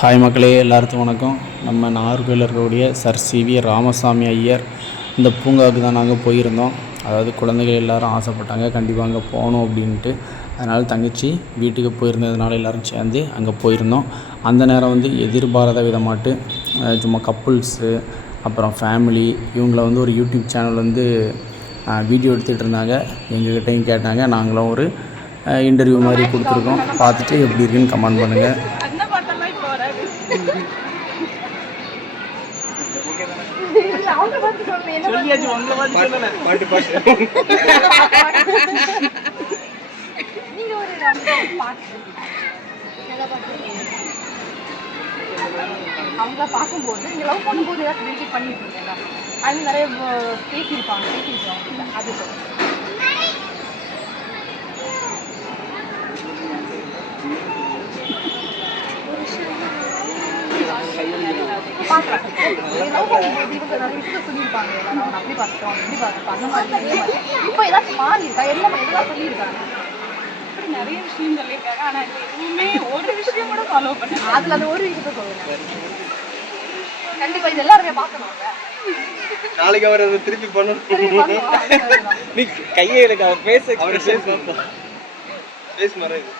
Hi மக்களே எல்லாருக்கும் வணக்கம். நம்ம நாகர்கோயிலில் இருக்கக்கூடிய சர் சிவி ராமசாமி ஐயர் இந்த பூங்காவுக்கு தான் நாங்கள் போயிருந்தோம். அதாவது குழந்தைகள் எல்லோரும் ஆசைப்பட்டாங்க கண்டிப்பாக அங்கே போகணும் அப்படின்ட்டு. அதனால் தங்கச்சி வீட்டுக்கு போயிருந்ததுனால எல்லோரும் சேர்ந்து அங்கே போயிருந்தோம். அந்த நேரம் வந்து எதிர்பாராத விதமாட்டு சும்மா கப்புள்ஸு அப்புறம் ஃபேமிலி இவங்கள வந்து ஒரு யூடியூப் சேனல் வந்து வீடியோ எடுத்துகிட்டு இருந்தாங்க. எங்ககிட்டையும் கேட்டாங்க. நாங்களும் ஒரு இன்டர்வியூ மாதிரி கொடுத்துருக்கோம். பார்த்துட்டு எப்படி இருக்குன்னு கமெண்ட் பண்ணுங்கள் இப்போ வராது அவங்க பார்த்து சொல்லணும் என்ன சொல்லியாச்சு உங்களை பார்த்து சொல்லல பாட்டு பாட்டு நீங்க ஒரு ரம்ஜான் பாட்டு நல்ல பாட்டு. அவங்க பார்க்கும்போது நீங்க லவ் பண்ணும்போது ரிலேட் பண்ணிட்டு இருக்கீங்களா அது நிறைய பேசியிருப்பாங்க பேசியிருப்பாங்க அது இவங்க நிறைய விஷயத்த சொல்லியிருப்பாங்க. நான் அவனை அப்படி பார்த்துட்டோம், இப்படி பார்த்துட்டோம், அந்த மாதிரி, இந்த மாதிரி. இப்போ ஏதாச்சும் மாறி இருக்கா என்ன எதெல்லாம் சொல்லியிருக்காங்க அப்படி நிறைய விஷயம் சொல்லியிருக்காங்க ஆனா இது எதுவுமே ஒரு விஷயம் கூட ஃபாலோ பண்ணல அதுல அந்த ஒரு விஷயத்த சொல்லுங்க கண்டிப்பா இது எல்லாருமே பார்க்கணும்ல நாளைக்கு அவர் அதை திருப்பி பண்ணணும். நீ கையே இருக்கு அவர் பேச அவர் பேச பேச இது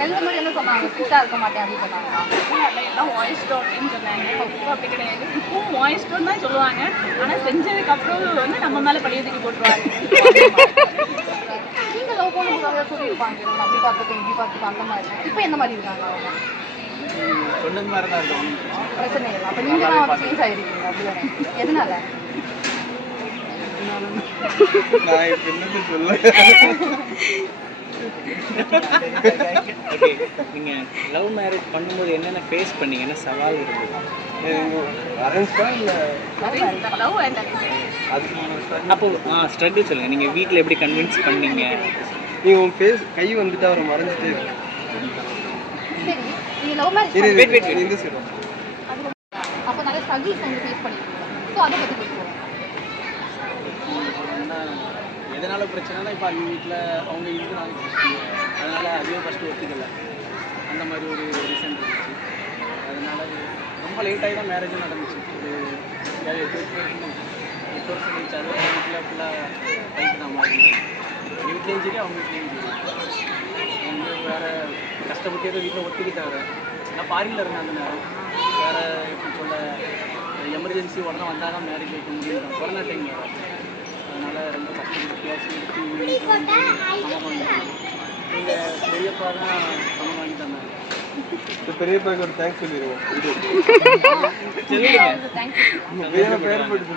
ஹெல்த் மாதிரி என்ன சொன்னாங்க? ஃபிட்டா இருக்க மாட்டேன் அப்படின்னு சொன்னாங்களா எல்லாம் வாய்ஸ்டோ அப்படின்னு சொன்னாங்க. இப்போ அப்படி கிடையாது. இப்பவும் வாய்ஸ்டோன்னு தான் சொல்லுவாங்க. ஆனா செஞ்சதுக்கு அப்புறம் வந்து நம்ம மேல பழைய தூக்கி போட்டுருவாங்க. நீங்க லவ் பண்ணும்போது சொல்லியிருப்பாங்க. அப்படி பார்த்துக்கேன் இப்படி பார்த்துக்கேன் அந்த மாதிரி. இப்போ எந்த மாதிரி இருக்காங்க? அவங்க சொன்னது மாதிரி தான் இருக்கும். பிரச்சனை இல்லை. அப்ப நீங்க தான் சேஞ்ச் ஆயிருக்கீங்க. அப்படிதானே எதனால? நான் இப்ப என்னது சொல்ல? ஓகே நீங்க லவ் மேரேஜ் பண்ணும்போது என்னென்ன ஃபேஸ் பண்ணீங்க? என்ன சவால் இருந்தது? அப்போ ஆ ஸ்ட்ரகிள் சொல்லுங்க. நீங்க வீட்ல எப்படி கன்வின்ஸ் பண்ணீங்க? நீ உன் ஃபேஸ் கை வந்துட்டு அவரை மறைஞ்சிட்டே. இருக்கு அப்ப நிறைய ஸ்ட்ரகிள்ஸ் வந்து ஃபேஸ் பண்ணிருக்கீங்க. ஸோ அதை எதனால பிரச்சனைனா இப்போ அவங்க வீட்டில் அவங்க வீட்டில் நாங்கள் கிறிஸ்டின் அதனால் அதையும் ஃபஸ்ட்டு ஒத்துக்கல. அந்த மாதிரி ஒரு ரீசன் இருந்துச்சு. அதனால ரொம்ப லேட்டாகி தான் மேரேஜும் நடந்துச்சு. ஒரு ஏழு எட்டு வருஷம் எட்டு வருஷம் கழிச்சு அது அவங்க வீட்டில் ஃபுல்லாக ரைட்டு தான் மாறினாங்க எங்கள் வீட்லேயும் சரி அவங்க வீட்லேயும் சரி. அவங்க வேறு கஷ்டப்பட்டு ஏதோ வீட்டில் ஒத்துக்கிட்டாங்க. நான் ஃபாரினில் இருந்தேன் அந்த நேரம் வேறு எப்படி சொல்ல எமர்ஜென்சி உடனே வந்தால் தான் மேரேஜ் வைக்க முடியும் கொரோனா டைம் அதனால் ரொம்ப கஷ்டப்பட்டு பெரியப்பா தான் ஒரு தேங்க்ஸ் சொல்லிடுவோம். இது பேர் போட்டு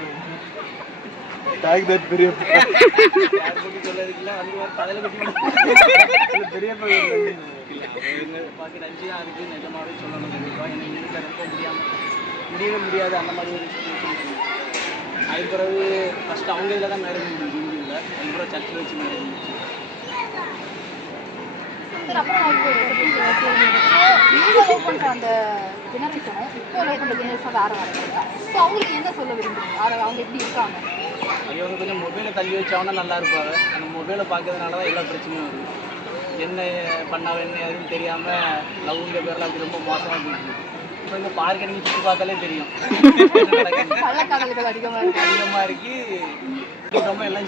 தட் பெரியப்பா பெரியப்பா பாக்கெட் அஞ்சு நிஜமாவே சொல்லணும் கண்டிப்பாக எனக்கு ரொம்ப முடியாமல் முடியவே முடியாது அந்த மாதிரி ஒரு சுச்சுவேஷன் அதுக்கு பிறகு ஃபஸ்ட்டு அவங்க இதில் தான் மேரேஜ் முடிஞ்சு அதுக்கப்புறம் சர்ச்சில் வச்சு மேரேஜ் பண்ற அந்த ஜெனரேஷனும் இப்போ லவ் பண்ற ஜெனரேஷன் வேற வேற இருக்கா ஸோ அவங்களுக்கு என்ன சொல்ல விரும்புறீங்க? அவங்க அவங்க எப்படி இருக்காங்க? வந்து கொஞ்சம் மொபைலை தள்ளி வச்சாங்கன்னா நல்லா இருப்பாங்க அந்த மொபைலை பார்க்கறதுனால தான் எல்லா பிரச்சனையும் வருது என்ன பண்ணாவ என்ன எதுவும் தெரியாமல் லவ்ங்கிற பேரில் அப்படி ரொம்ப மோசமாக போயிட்டு இப்போ இந்த பார்க் சுற்றி பார்த்தாலே தெரியும். அதிகமாக இருக்கு. அதிகமாக இருக்கு. ரொம்ப எல்லாம்